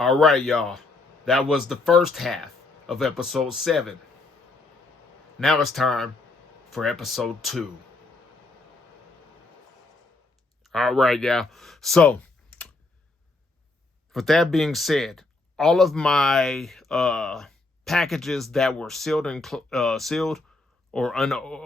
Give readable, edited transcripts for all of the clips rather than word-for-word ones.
All right, y'all. That was the first half of episode 7. Now it's time for episode 2. All right, y'all. So, with that being said, all of my packages that were sealed or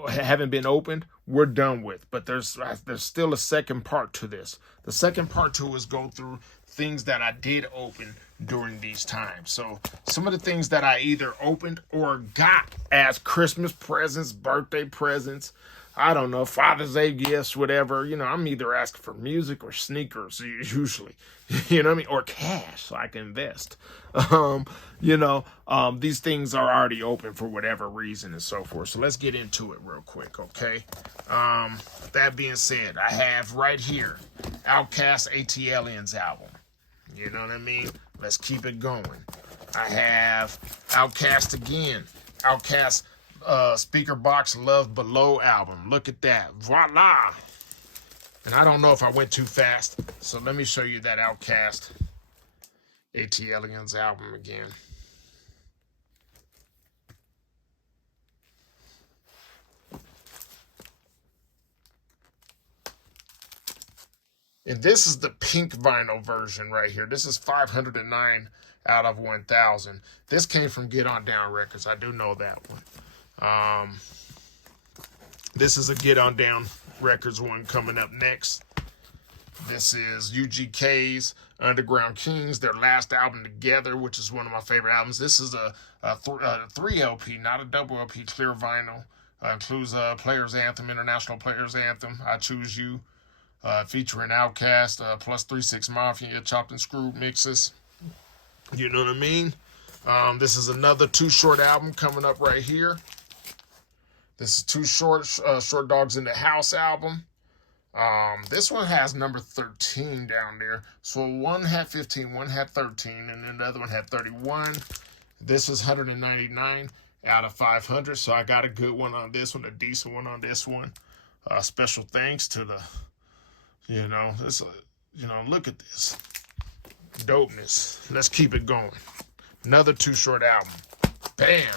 haven't been opened, we're done with. But there's still a second part to this. The second part to is go through things that I did open during these times. So some of the things that I either opened or got as Christmas presents, birthday presents, I don't know, Father's Day gifts, whatever. I'm either asking for music or sneakers usually. You know what I mean? Or cash so I can invest. These things are already open for whatever reason and so forth. So let's get into it real quick, okay? That being said, I have right here Outkast ATLiens album. You know what I mean? Let's keep it going. I have Outkast again. Outkast Speakerboxxx Love Below album. Look at that. Voila. And I don't know if I went too fast. So let me show you that Outkast ATLiens album again. And this is the pink vinyl version right here. This is 509 out of 1,000. This came from Get On Down Records. I do know that one. This is a Get On Down Records one coming up next. This is UGK's Underground Kingz, their last album together, which is one of my favorite albums. This is a 3 LP, not a double LP, clear vinyl. Includes Players Anthem, International Players Anthem, I Choose You, featuring Outkast, plus 3 6 Mafia, chopped and screwed mixes. You know what I mean? This is another Too Short album coming up right here. This is Too Short, Short Dogs in the House album. This one has number 13 down there. So one had 15, one had 13, and then the other one had 31. This is 199 out of 500. So I got a good one on this one, a decent one on this one. Special thanks to the, look at this. Dopeness. Let's keep it going. Another Too Short album. Bam.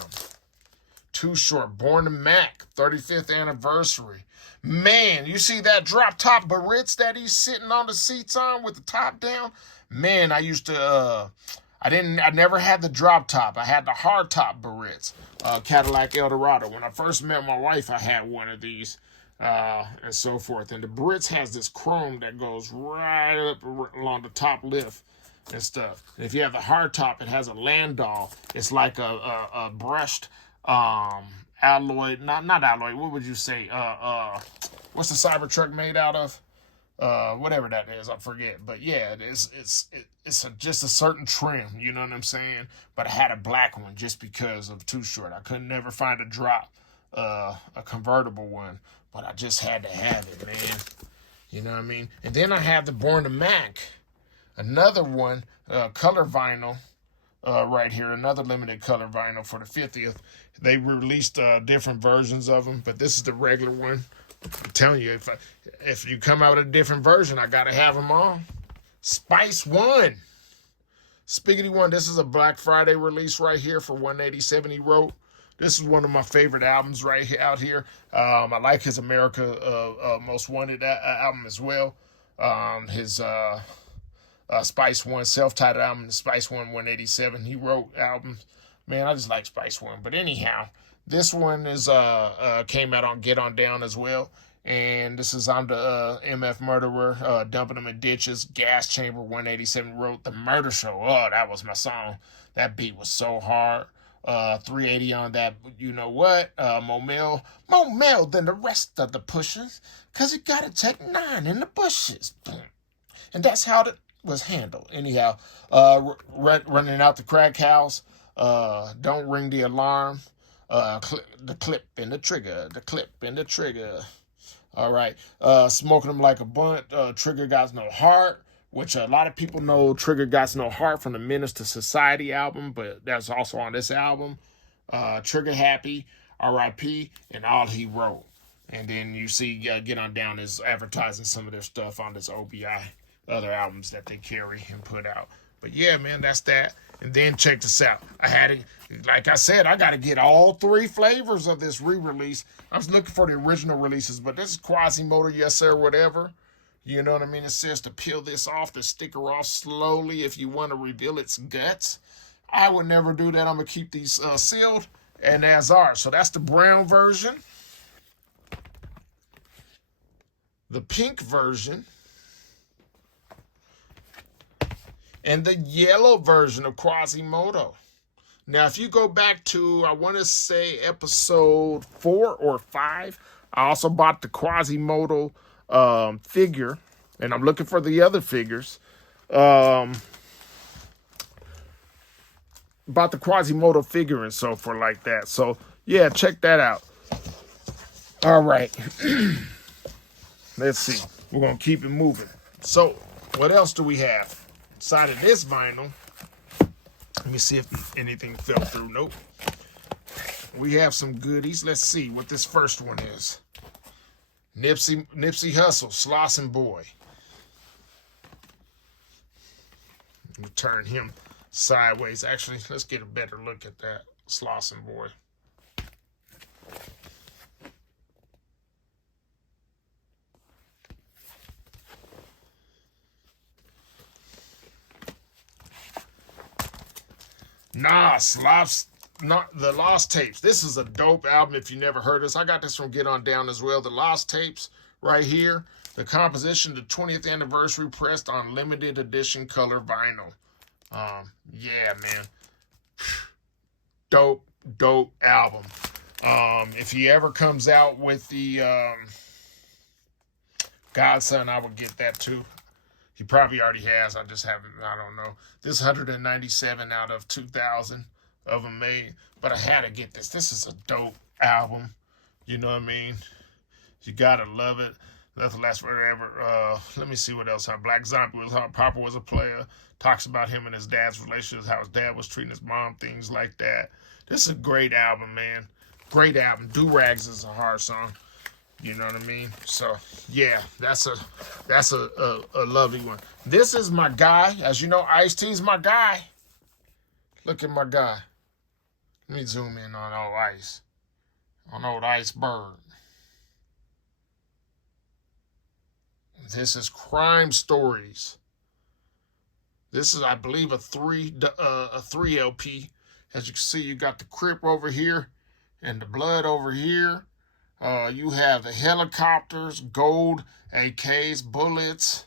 Too Short, Born to Mack, 35th anniversary. Man, you see that drop top Barrett's that he's sitting on the seats on with the top down? Man, I used to, I never had the drop top. I had the hard top Barrett's, Cadillac Eldorado. When I first met my wife, I had one of these, and so forth. And the Barrett's has this chrome that goes right up along the top lift and stuff. And if you have the hard top, it has a Landau. It's like a brushed, alloy, not alloy, what would you say? What's the Cybertruck made out of? Whatever that is, I forget. But yeah, it's just a certain trim, you know what I'm saying? But I had a black one just because of Too Short. I couldn't never find a drop, a convertible one, but I just had to have it, man. You know what I mean? And then I have the Born to Mack, another one, color vinyl. Right here, another limited color vinyl for the 50th. They released different versions of them, but this is the regular one. I'm telling you, if you come out with a different version, I gotta have them all. Spice One, Spiggity One. This is a Black Friday release right here for 187. He wrote. This is one of my favorite albums right out here. I like his America Most Wanted album as well. His Spice One self-titled album, Spice One 187. He wrote albums. Man, I just like Spice One. But anyhow, this one is came out on Get On Down as well. And this is on the MF Murderer, Dumping Them in Ditches, Gas Chamber 187 wrote The Murder Show. Oh, that was my song. That beat was so hard. 380 on that, you know what? More male than the rest of the pushers, cause you gotta take 9 in the bushes. And that's how it was handled. Anyhow, running out the crack house, don't ring the alarm, the clip and the trigger, All right, smoking them like a blunt, Trigger Got No Heart, which a lot of people know Trigger Got No Heart from the Menace to Society album, but that's also on this album. Trigger Happy, R.I.P., and All He Wrote. And then you see Get On Down is advertising some of their stuff on this OBI, other albums that they carry and put out. But yeah, man, that's that. And then check this out. I had it, like I said, I got to get all 3 flavors of this re-release. I was looking for the original releases, but this is Quasimoto, yes sir, whatever. You know what I mean? It says to peel this off, the sticker off slowly if you want to reveal its guts. I would never do that. I'm going to keep these sealed and as are. So that's the brown version. The pink version. And the yellow version of Quasimoto. Now, if you go back to, I want to say episode 4 or 5, I also bought the Quasimoto figure, and I'm looking for the other figures. Bought the Quasimoto figure and so forth like that. So, yeah, check that out. All right. Let's see. We're going to keep it moving. So, what else do we have? Inside of this vinyl, let me see if anything fell through. Nope. We have some goodies. Let's see what this first one is. Nipsey Hussle, Slossin' Boy. We'll turn him sideways. Actually, let's get a better look at that Slossin' Boy. Nas, the Lost Tapes. This is a dope album if you never heard this. I got this from Get On Down as well. The Lost Tapes right here. The composition, the 20th anniversary pressed on limited edition color vinyl. Yeah, man. Dope album. If he ever comes out with the Godson, I would get that too. He probably already has. I just haven't. I don't know. This 197 out of 2,000 of them made. But I had to get this. This is a dope album. You know what I mean? You gotta love it. Nothing lasts forever. Let me see what else. How Black Zombie was, how Papa was a player. Talks about him and his dad's relationships, how his dad was treating his mom, things like that. This is a great album, man. Great album. Do Rags is a hard song. You know what I mean? So, yeah, that's a lovely one. This is my guy. As you know, Ice-T's my guy. Look at my guy. Let me zoom in on old Ice. On old Iceberg. This is Crime Stories. This is, I believe, a 3 LP. As you can see, you got the Crip over here and the Blood over here. You have the helicopters, gold, AKs, bullets.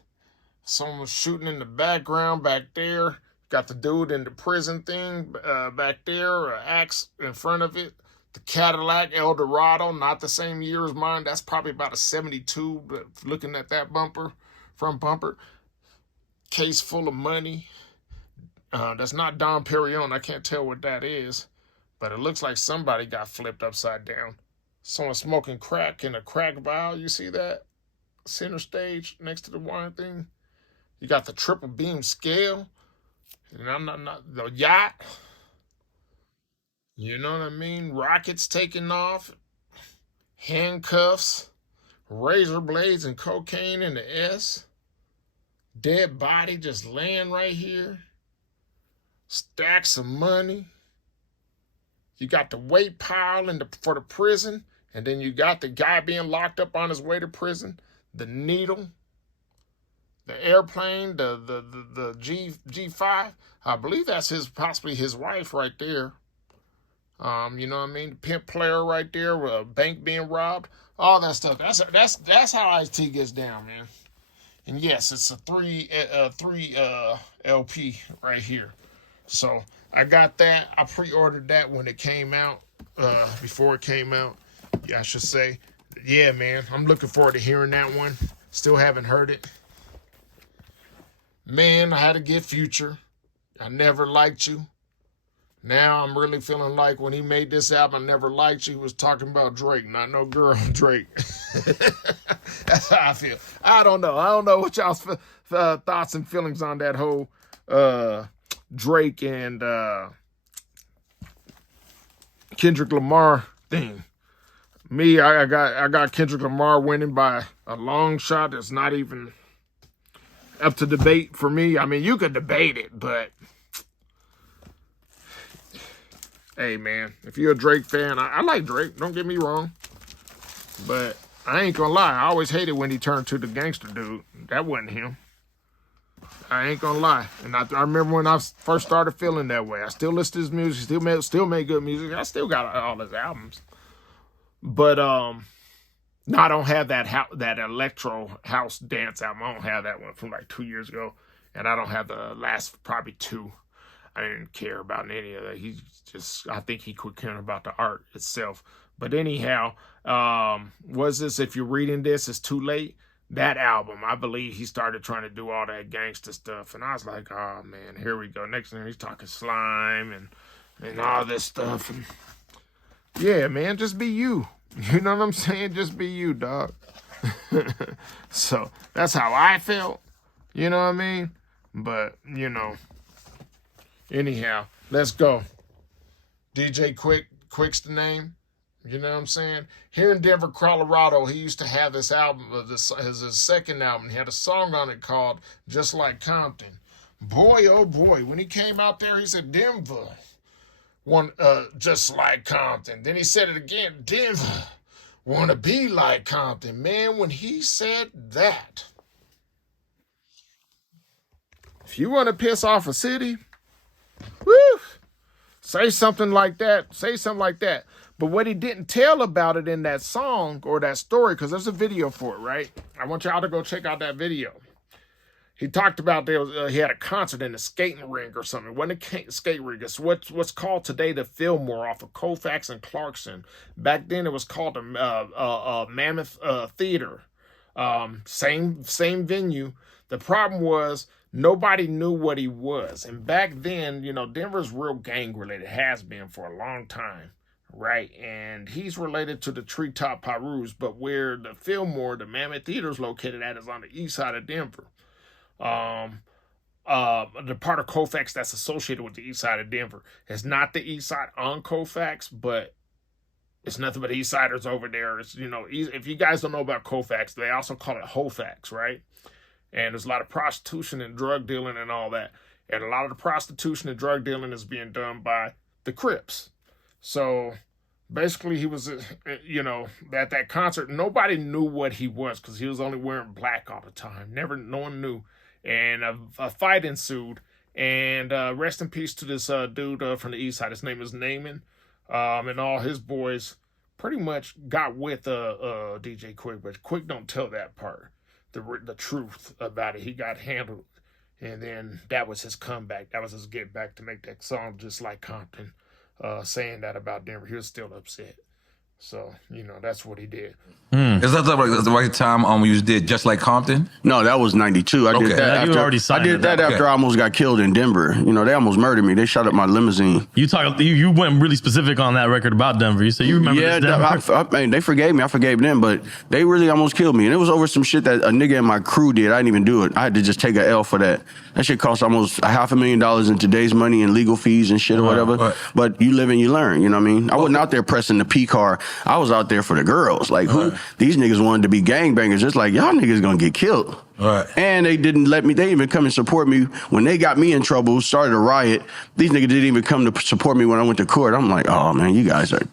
Someone shooting in the background back there. Got the dude in the prison thing back there, axe in front of it. The Cadillac Eldorado, not the same year as mine. That's probably about a 72, but looking at that bumper, front bumper. Case full of money. That's not Dom Perignon. I can't tell what that is, but it looks like somebody got flipped upside down. Someone smoking crack in a crack vial. You see that? Center stage next to the wine thing. You got the triple beam scale. And I'm not the yacht. You know what I mean? Rockets taking off. Handcuffs. Razor blades and cocaine in the S. Dead body just laying right here. Stacks of money. You got the weight pile for the prison. And then you got the guy being locked up on his way to prison. The needle. The airplane. The G5. I believe that's possibly his wife right there. You know what I mean? The pimp player right there. A bank being robbed. All that stuff. That's how Ice-T gets down, man. And yes, it's a 3 LP right here. So I got that. I pre-ordered that when it came out. Before it came out. Yeah, I should say. Yeah, man. I'm looking forward to hearing that one. Still haven't heard it. Man, I had to get Future. I Never Liked You. Now I'm really feeling like when he made this album, I Never Liked You, he was talking about Drake, not no girl Drake. That's how I feel. I don't know. I don't know what y'all's thoughts and feelings on that whole Drake and Kendrick Lamar thing. Me, I got Kendrick Lamar winning by a long shot. It's not even up to debate for me. I mean, you could debate it, but hey, man, if you're a Drake fan, I like Drake. Don't get me wrong, but I ain't gonna lie. I always hated when he turned to the gangster dude. That wasn't him. I ain't gonna lie. And I remember when I first started feeling that way. I still listen to his music. Still make good music. I still got all his albums. But no, I don't have that electro house dance album. I don't have that one from like 2 years ago, and I don't have the last probably 2. I didn't care about any of that. I think he quit caring about the art itself. But anyhow, was this? If you're reading this, it's too late. That album, I believe he started trying to do all that gangster stuff, and I was like, oh man, here we go. Next thing he's talking slime and all this stuff, and yeah, man, just be you. You know what I'm saying? Just be you, dog. So that's how I felt. You know what I mean? But anyhow, let's go. DJ Quik. Quik's the name. You know what I'm saying? Here in Denver, Colorado, he used to have this album, his second album. He had a song on it called Just Like Compton. Boy, oh boy, when he came out there, he said, Denver, just like Compton. Then he said it again, Denver, wanna be like Compton. Man, when he said that, if you want to piss off a city, woo, say something like that. Say something like that. But what he didn't tell about it in that song or that story, because there's a video for it, right? I want y'all to go check out that video. He talked about he had a concert in a skating rink or something. It wasn't a skate rink. It's what's called today the Fillmore off of Colfax and Clarkson. Back then it was called a Mammoth Theater. Same venue. The problem was nobody knew what he was. And back then, Denver's real gang related. Has been for a long time. Right, and he's related to the Treetop Pyrus, but where the Fillmore, the Mammoth Theater, is located at is on the east side of Denver. The part of Colfax that's associated with the east side of Denver is not the east side on Colfax, but it's nothing but east siders over there. It's, if you guys don't know about Colfax, they also call it Hofax, right? And there's a lot of prostitution and drug dealing and all that. And a lot of the prostitution and drug dealing is being done by the Crips. So basically he was, at that concert, nobody knew what he was because he was only wearing black all the time. No one knew. And a fight ensued. And rest in peace to this dude from the east side. His name is Naaman. And all his boys pretty much got with DJ Quik. But Quik don't tell that part, the truth about it. He got handled. And then that was his comeback. That was his get back to make that song Just Like Compton. Saying that about Denver, he was still upset. So, that's what he did. Is that the right time you did Just Like Compton? No, that was 92. I did that after, you already signed after I almost got killed in Denver. They almost murdered me. They shot up my limousine. You went really specific on that record about Denver. You said you remember this Denver. They forgave me. I forgave them, but they really almost killed me. And it was over some shit that a nigga in my crew did. I didn't even do it. I had to just take a L for that. That shit cost almost $500,000 in today's money and legal fees and shit or whatever. Right. But you live and you learn, you know what I mean? I wasn't out there pressing the P car. I was out there for the girls. Like, these niggas wanted to be gangbangers, just like, y'all niggas gonna get killed. Right. And they didn't let me, they didn't even come and support me. When they got me in trouble, started a riot, these niggas didn't even come to support me when I went to court. I'm like, oh man, you guys are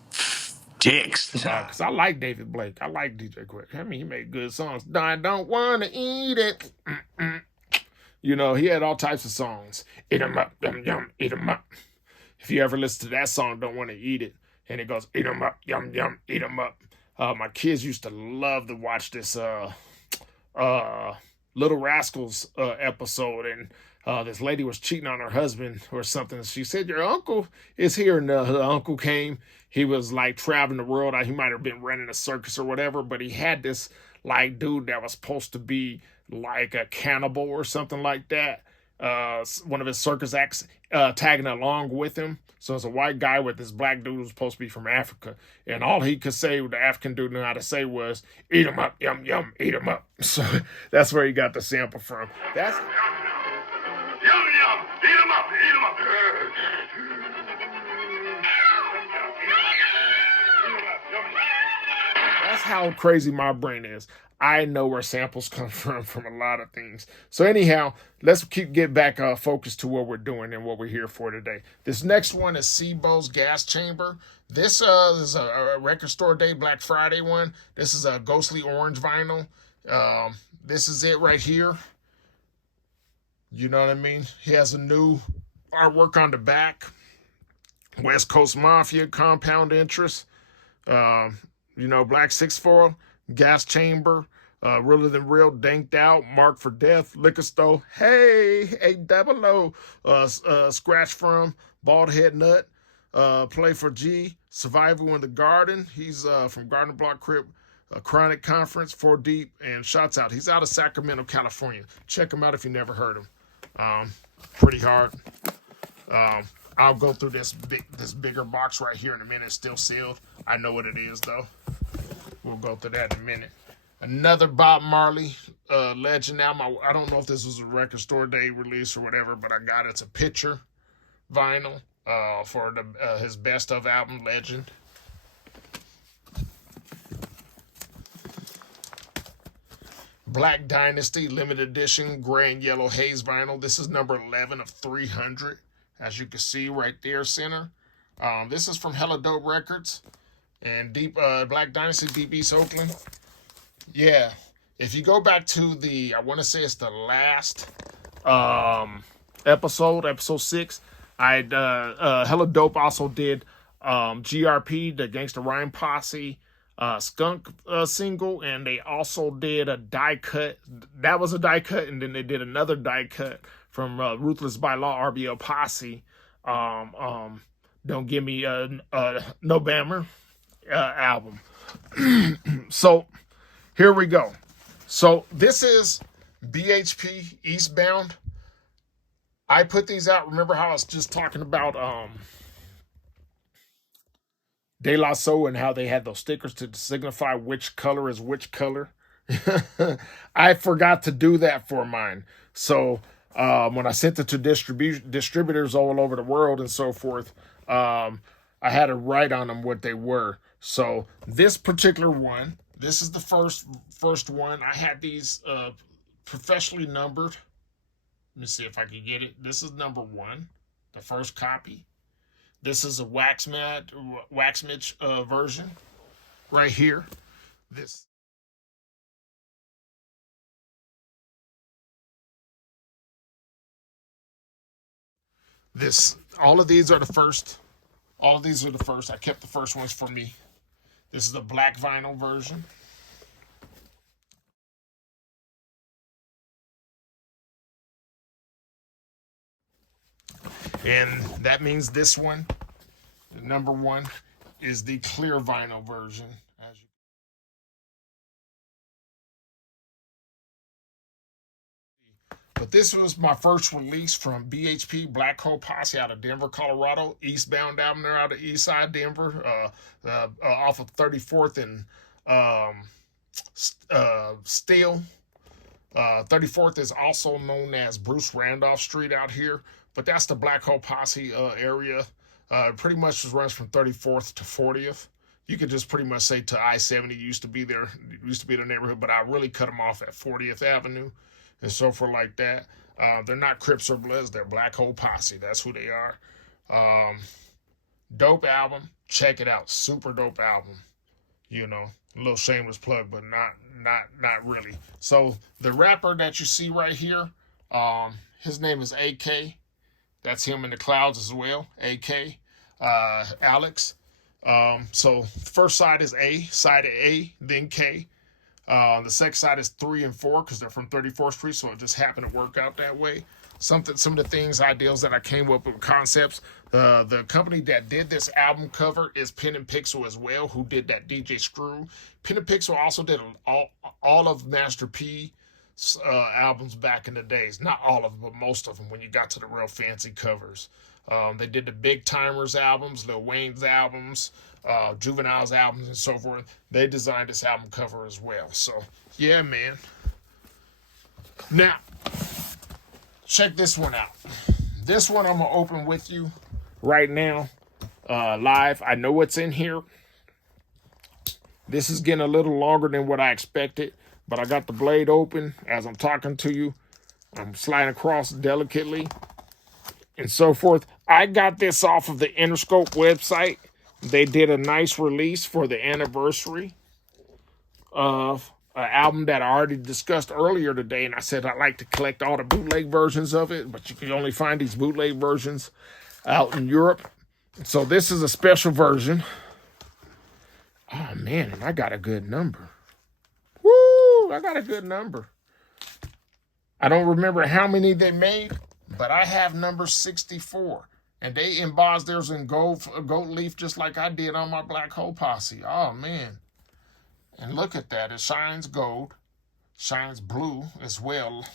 dicks. Because I like David Blake. I like DJ Quik. I mean, he made good songs. I don't want to eat it. He had all types of songs. Eat 'em up, yum, yum, eat 'em up. If you ever listen to that song, Don't Want to Eat It, and it goes, eat 'em up, yum, yum, eat 'em up. My kids used to love to watch this Little Rascals episode, and this lady was cheating on her husband or something. She said, your uncle is here, and her uncle came. He was like traveling the world. He might have been running a circus or whatever, but he had this like dude that was supposed to be like a cannibal or something like that. One of his circus acts tagging along with him. So it's a white guy with this black dude who's supposed to be from Africa. And all he could say, the African dude knew how to say was, eat 'em up, yum, yum, eat 'em up. So that's where he got the sample from. That's yum, yum, eat 'em up, eat 'em up. That's how crazy my brain is. I know where samples come from a lot of things. So anyhow, let's get back focused to what we're doing and what we're here for today. This next one is Sebo's Gas Chamber. This is a record store day, Black Friday one. This is a ghostly orange vinyl. This is it right here. You know what I mean? He has a new artwork on the back. West Coast Mafia, Compound Interest. Black 6-4, Gas Chamber, Realer Than Real, Danked Out, Mark for Death, Liquor Store, Hey, A-double-O, Scratch From, Bald Head Nut, Play for G, Survival in the Garden. He's from Garden Block Crip, Chronic Conference, 4 Deep, and Shots Out. He's out of Sacramento, California. Check him out if you never heard him. Pretty hard. I'll go through this bigger box right here in a minute. It's still sealed. I know what it is, though. We'll go through that in a minute. Another Bob Marley Legend album. I don't know if this was a record store day release or whatever, but I got it. It's a picture vinyl for his best of album, Legend. Black Dynasty limited edition gray and yellow haze vinyl. This is number 11 of 300. As you can see right there, center. This is from Hella Dope Records and Black Dynasty, Deep East Oakland. Yeah, if you go back to I want to say it's the last episode 6. Hella Dope also did GRP, the Gangsta Rhyme Posse, Skunk single, and they also did a die cut. That was a die cut, and then they did another die cut from Ruthless by Law, RBL Posse. Don't Give Me No Bammer album. So here we go. So this is BHP Eastbound. I put these out. Remember how I was just talking about De La Soul and how they had those stickers to signify which color is which color? I forgot to do that for mine. So when I sent it to distributors all over the world and so forth, I had to write on them what they were. So this particular one, this is the first one. I had these professionally numbered. Let me see if I can get it. This is number 1, the first copy. This is a Waxmitch version right here. All of these are the first. All of these are the first. I kept the first ones for me. This is the black vinyl version. And that means this one, number 1, is the clear vinyl version. But this was my first release from BHP Black Hole Posse out of Denver, Colorado. Eastbound album. They're out of East Side Denver, off of 34th and Steele. 34th is also known as Bruce Randolph Street out here, but that's the Black Hole Posse area. Pretty much just runs from 34th to 40th. You could just pretty much say to I-70 used to be there, used to be the neighborhood, but I really cut them off at 40th Avenue and so forth like that. They're not Crips or Bloods, they're Black Hole Posse. That's who they are. Dope album. Check it out. Super dope album. You know, a little shameless plug, but not really. So the rapper that you see right here, his name is AK. That's him in the clouds as well. AK, Alex. So first side is side A, then K. The second side is 3 and 4 because they're from 34th Street, so it just happened to work out that way. Some of the things, ideals that I came up with, concepts. The company that did this album cover is Pen and Pixel as well, who did that DJ Screw. Pen and Pixel also did all of Master P albums back in the days. Not all of them, but most of them when you got to the real fancy covers. They did the Big Timers albums, Lil Wayne's albums, Juvenile's albums, and so forth. They designed this album cover as well. So, yeah, man. Now, check this one out. This one I'm going to open with you right now, live. I know what's in here. This is getting a little longer than what I expected, but I got the blade open as I'm talking to you. I'm sliding across delicately and so forth. I got this off of the Interscope website. They did a nice release for the anniversary of an album that I already discussed earlier today, and I said I like to collect all the bootleg versions of it, but you can only find these bootleg versions out in Europe. So this is a special version. Oh man, and I got a good number. Woo, I got a good number. I don't remember how many they made, but I have number 64. And they embossed theirs in gold leaf just like I did on my Black Hole Posse. Oh man. And look at that. It shines gold, shines blue as well.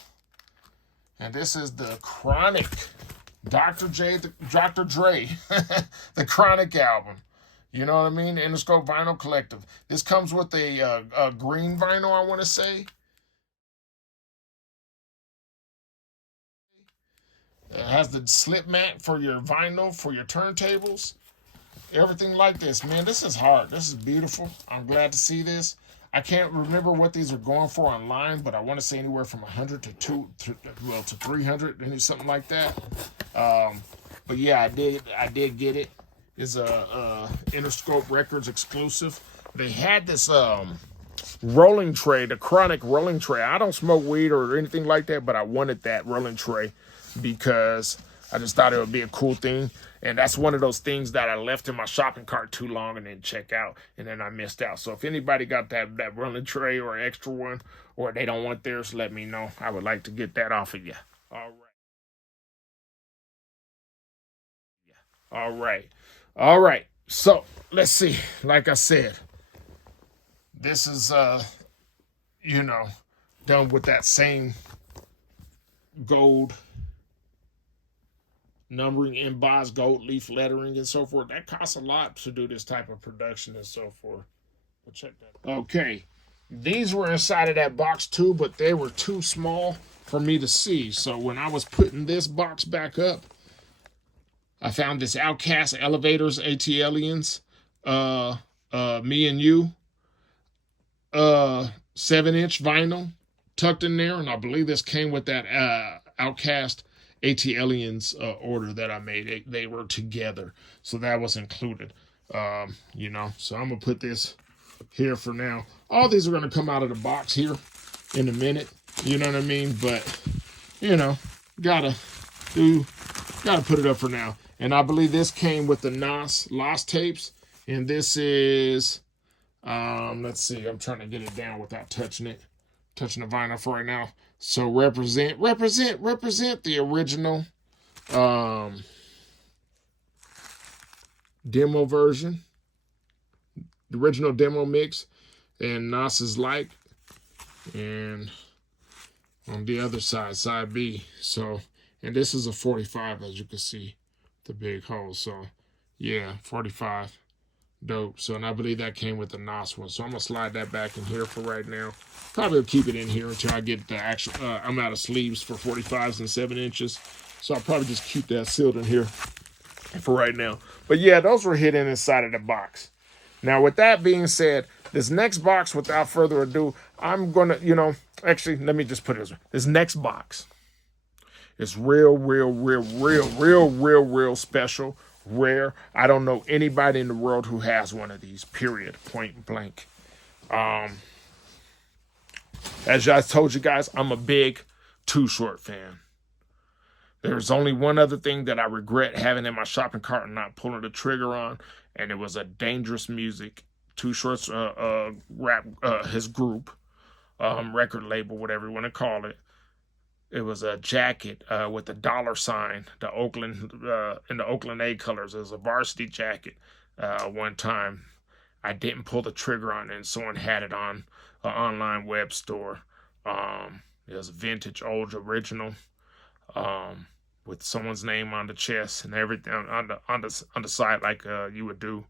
And this is the Chronic Dr. Dre, the Chronic album. You know what I mean? The Interscope Vinyl Collective. This comes with a green vinyl, I want to say. It has the slip mat for your vinyl, for your turntables. Everything like this, man. This is hard. This is beautiful. I'm glad to see this. I can't remember what these are going for online, but I want to say anywhere from 100 to 300, and something like that. But yeah, I did get it. It's a Interscope Records exclusive. They had this rolling tray, the Chronic rolling tray. I don't smoke weed or anything like that, but I wanted that rolling tray because I just thought it would be a cool thing. And that's one of those things that I left in my shopping cart too long and didn't check out, and then I missed out. So if anybody got that rolling tray or an extra one, or they don't want theirs, let me know. I would like to get that off of you. All right. All right. So let's see. Like I said, this is done with that same gold numbering, embossed gold leaf lettering and so forth. That costs a lot to do this type of production and so forth. But check that. Okay. These were inside of that box too, but they were too small for me to see. So when I was putting this box back up, I found this Outkast Elevators ATLiens, Me and You, 7-inch vinyl tucked in there, and I believe this came with that Outkast ATLiens order that I made. They were together, so that was included. So I'm gonna put this here for now. All these are gonna come out of the box here in a minute. You know what I mean? But gotta put it up for now. And I believe this came with the Nas Lost tapes, and this is let's see. I'm trying to get it down without touching the vinyl for right now. So represent the original demo version, the original demo mix, and Nas's like, and on the other side, side B. So, and this is a 45, as you can see, the big hole. So, yeah, 45. Dope. So, and I believe that came with the Nas one. So I'm gonna slide that back in here for right now. Probably will keep it in here until I get the actual. I'm out of sleeves for 45s and 7 inches, so I'll probably just keep that sealed in here for right now. But yeah, those were hidden inside of the box. Now, with that being said, this next box, without further ado, I'm gonna, actually, let me just put it this way. This next box is real special. Rare. I don't know anybody in the world who has one of these, period, point blank. As I told you guys, I'm a big Too Short fan. There's only one other thing that I regret having in my shopping cart and not pulling the trigger on, and it was a Dangerous Music, Too Short's rap, his group, record label, whatever you want to call it. It was a jacket with a $sign, the Oakland, in the Oakland A colors. It was a varsity jacket. One time, I didn't pull the trigger on it, and someone had it on an online web store. It was a vintage, old, original, with someone's name on the chest and everything on the side, like you would do.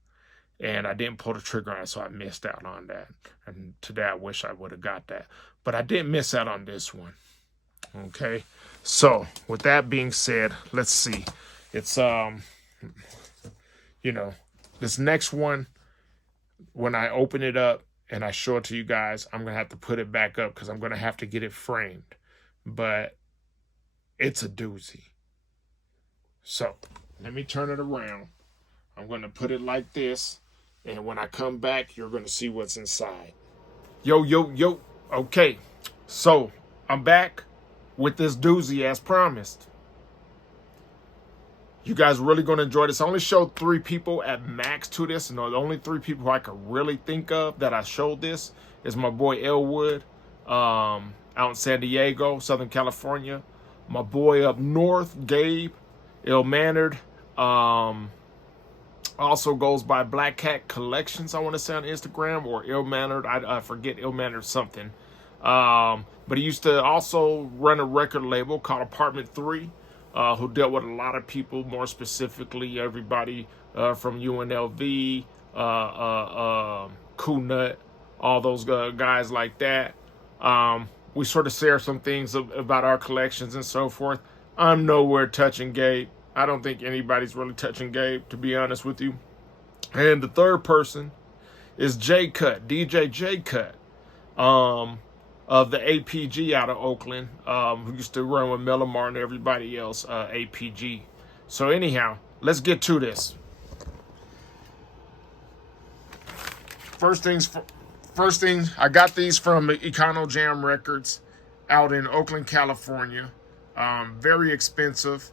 And I didn't pull the trigger on it, so I missed out on that. And today, I wish I would have got that, but I didn't miss out on this one. Okay, so with that being said, let's see. It's this next one, when I open it up, and I show it to you guys, I'm going to have to put it back up because I'm going to have to get it framed. But it's a doozy. So let me turn it around. I'm going to put it like this. And when I come back, you're going to see what's inside. Yo, yo, yo. Okay. So I'm back with this doozy as promised. You guys really going to enjoy this. I only showed 3 people at max to this. And the only 3 people I could really think of that I showed this is my boy Elwood out in San Diego, Southern California. My boy up north, Gabe, ill-mannered. Also goes by Black Cat Collections, I want to say, on Instagram, or ill-mannered. I forget, ill-mannered something. But he used to also run a record label called Apartment 3. Who dealt with a lot of people, more specifically everybody from UNLV, Cool Nut, all those guys like that. We sort of share some things about our collections and so forth. I'm nowhere touching Gabe. I don't think anybody's really touching Gabe, to be honest with you. And the third person is J Cut, DJ J Cut. Of the APG out of Oakland, who used to run with Melamar and everybody else, APG. So anyhow, let's get to this. First thing, I got these from Econo Jam Records out in Oakland, California. Very expensive.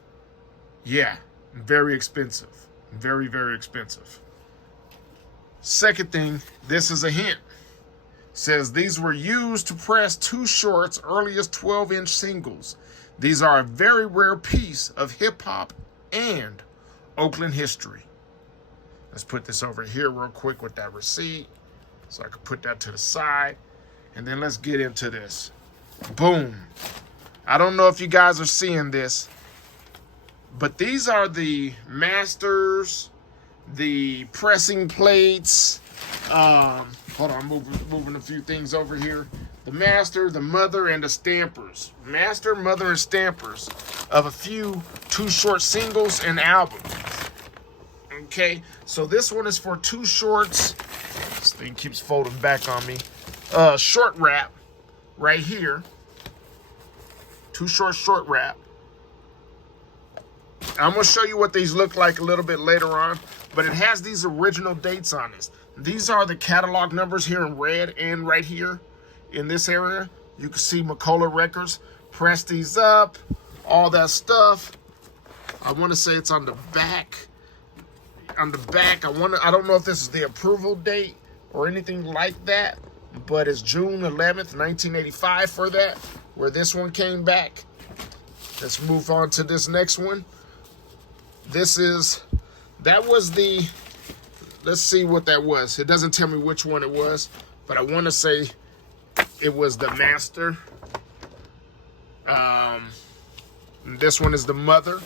Yeah, very expensive. Very, very expensive. Second thing, this is a hint. Says these were used to press Too Short's earliest 12-inch singles. These are a very rare piece of hip-hop and Oakland history. Let's put this over here real quick with that receipt so I can put that to the side. And then let's get into this. Boom. I don't know if you guys are seeing this, but these are the masters, the pressing plates. Hold on, I'm moving a few things over here. The master, the mother, and the stampers. Master, mother, and stampers of a few Too Short singles and albums. Okay, so this one is for Too Short's. This thing keeps folding back on me. Short rap, right here. Too Short short rap. I'm gonna show you what these look like a little bit later on, but it has these original dates on this. These are the catalog numbers here in red, and right here in this area, you can see Macola Records. Press these up, all that stuff. I want to say it's on the back. On the back, I don't know if this is the approval date or anything like that, but it's June 11th, 1985 for that, where this one came back. Let's move on to this next one. That was the, let's see what that was. It doesn't tell me which one it was, but I want to say it was the master. This one is the mother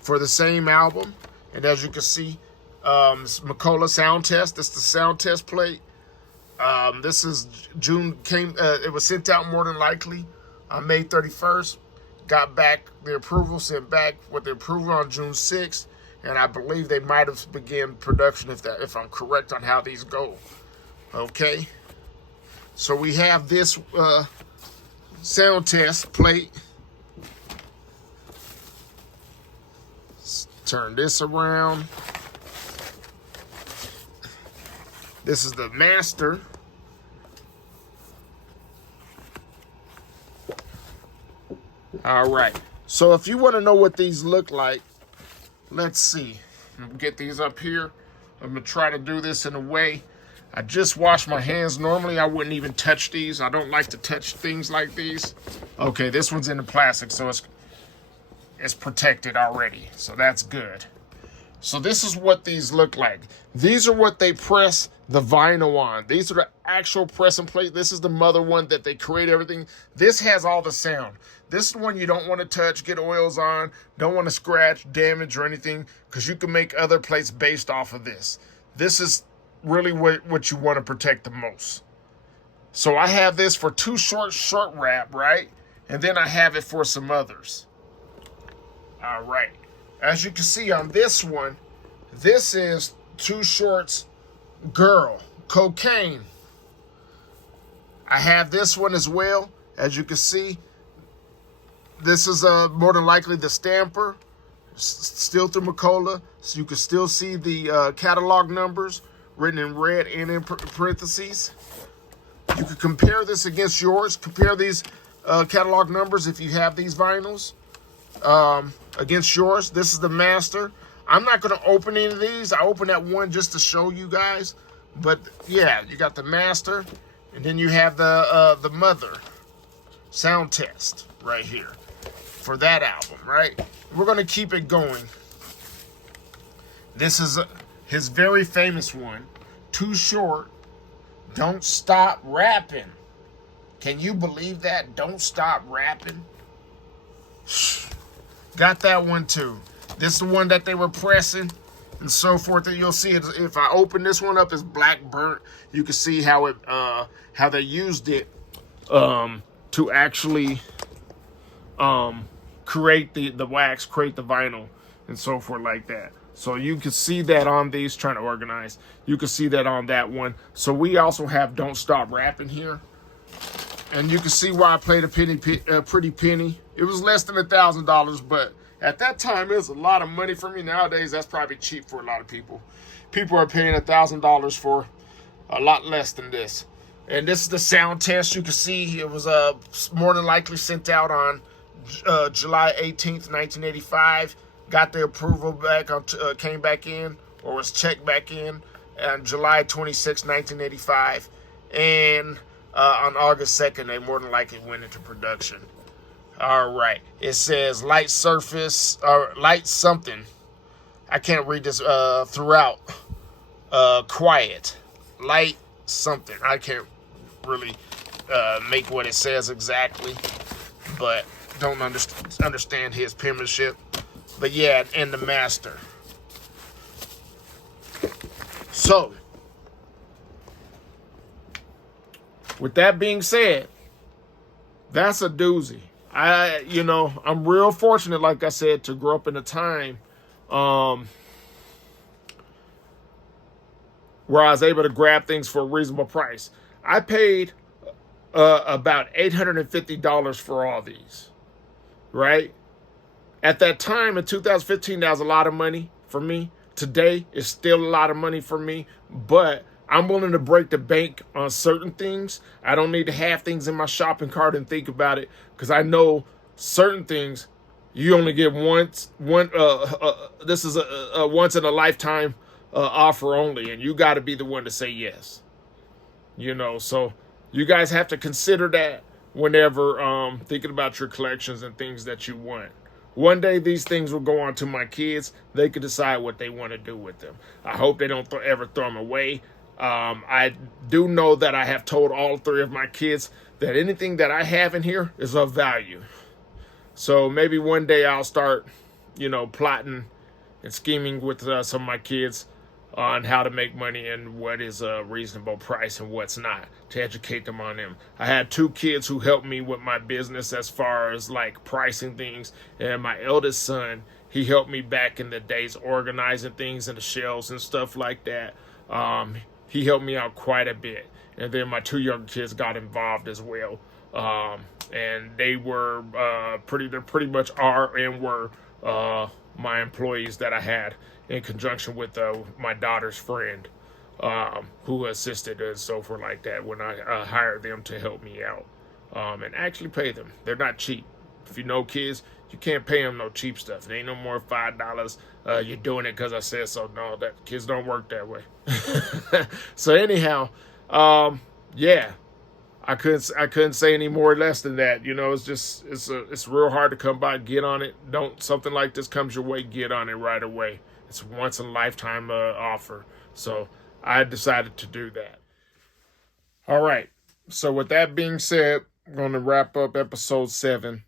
for the same album. And as you can see, Macola sound test. That's the sound test plate. This is June, it was sent out more than likely on May 31st. Got back the approval, sent back with the approval on June 6th. And I believe they might have begun production if I'm correct on how these go. Okay. So we have this sound test plate. Let's turn this around. This is the master. All right. So if you want to know what these look like, let's see. I'm gonna get these up here. I'm gonna try to do this in a way. I just washed my hands. Normally I wouldn't even touch these. I don't like to touch things like these. Okay, this one's in the plastic, so it's protected already. So that's good. So this is what these look like. These are what they press the vinyl on. These are the actual press and plate. This is the mother one that they create everything. This has all the sound. This is the one you don't want to touch, get oils on, don't want to scratch, damage, or anything, because you can make other plates based off of this. This is really what you want to protect the most. So I have this for Too Short rap, right? And then I have it for some others. All right. As you can see on this one, this is Too Short's Girl. Cocaine. I have this one as well. As you can see, this is more than likely the stamper. Still through Macola. So you can still see the catalog numbers written in red and in parentheses. You can compare this against yours. Compare these catalog numbers if you have these vinyls against yours. This is the master. I'm not going to open any of these. I opened that one just to show you guys. But yeah, you got the master, and then you have the mother sound test right here for that album, right? We're going to keep it going. This is his very famous one, Too Short, Don't Stop Rapping. Can you believe that? Don't Stop Rapping. Got that one too. This is the one that they were pressing and so forth. And you'll see it if I open this one up, it's black burnt. You can see how it how they used it to actually create the wax, create the vinyl, and so forth like that. So you can see that on these, trying to organize. You can see that on that one. So we also have Don't Stop Rapping here. And you can see why I played a pretty penny. It was less than $1,000, but at that time, it was a lot of money for me. Nowadays, that's probably cheap for a lot of people. People are paying $1,000 for a lot less than this. And this is the sound test. You can see it was more than likely sent out on July 18th, 1985. Got the approval back, came back in, or was checked back in on July 26, 1985. And on August 2nd, they more than likely went into production. All right. It says light surface, or light something. I can't read this throughout. Quiet. Light something. I can't really make what it says exactly, but don't understand his penmanship. But yeah, and the master. So, with that being said, that's a doozy. I'm real fortunate, like I said, to grow up in a time where I was able to grab things for a reasonable price. I paid about $850 for all these, right? At that time in 2015, that was a lot of money for me. Today, it's still a lot of money for me, but I'm willing to break the bank on certain things. I don't need to have things in my shopping cart and think about it, because I know certain things you only get once. This is a once in a lifetime offer only, and you got to be the one to say yes. So you guys have to consider that whenever thinking about your collections and things that you want. One day these things will go on to my kids. They can decide what they want to do with them. I hope they don't ever throw them away. I do know that I have told all three of my kids that anything that I have in here is of value. So maybe one day I'll start, plotting and scheming with some of my kids on how to make money and what is a reasonable price and what's not, to educate them on them. I had two kids who helped me with my business as far as like pricing things, and my eldest son, he helped me back in the days organizing things in the shelves and stuff like that. He helped me out quite a bit. And then my two younger kids got involved as well. And they were pretty much are and were my employees that I had, in conjunction with my daughter's friend, who assisted and so forth like that when I hired them to help me out and actually pay them. They're not cheap. If you know kids, you can't pay them no cheap stuff. It ain't no more $5. You're doing it because I said so. No, that kids don't work that way. So anyhow, yeah, I couldn't say any more or less than that. It's real hard to come by. Get on it. Something like this comes your way, get on it right away. It's a once in a lifetime offer. So I decided to do that. All right. So with that being said, I'm going to wrap up episode 7.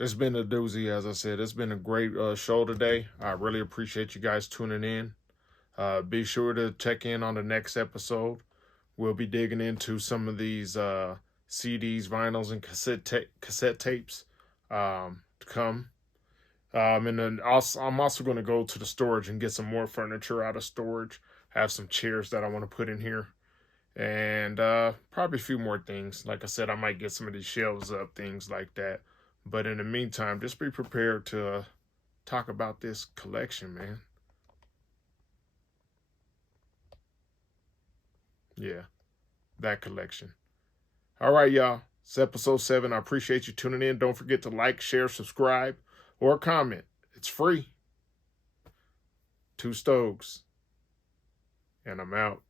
It's been a doozy, as I said. It's been a great show today. I really appreciate you guys tuning in. Be sure to check in on the next episode. We'll be digging into some of these CDs, vinyls, and cassette tapes to come. And then I'm also going to go to the storage and get some more furniture out of storage. have some chairs that I want to put in here. And probably a few more things. Like I said, I might get some of these shelves up, things like that. But in the meantime, just be prepared to talk about this collection, man. Yeah, that collection. All right, y'all. It's episode 7. I appreciate you tuning in. Don't forget to like, share, subscribe, or comment. It's free. 2 Stoves. And I'm out.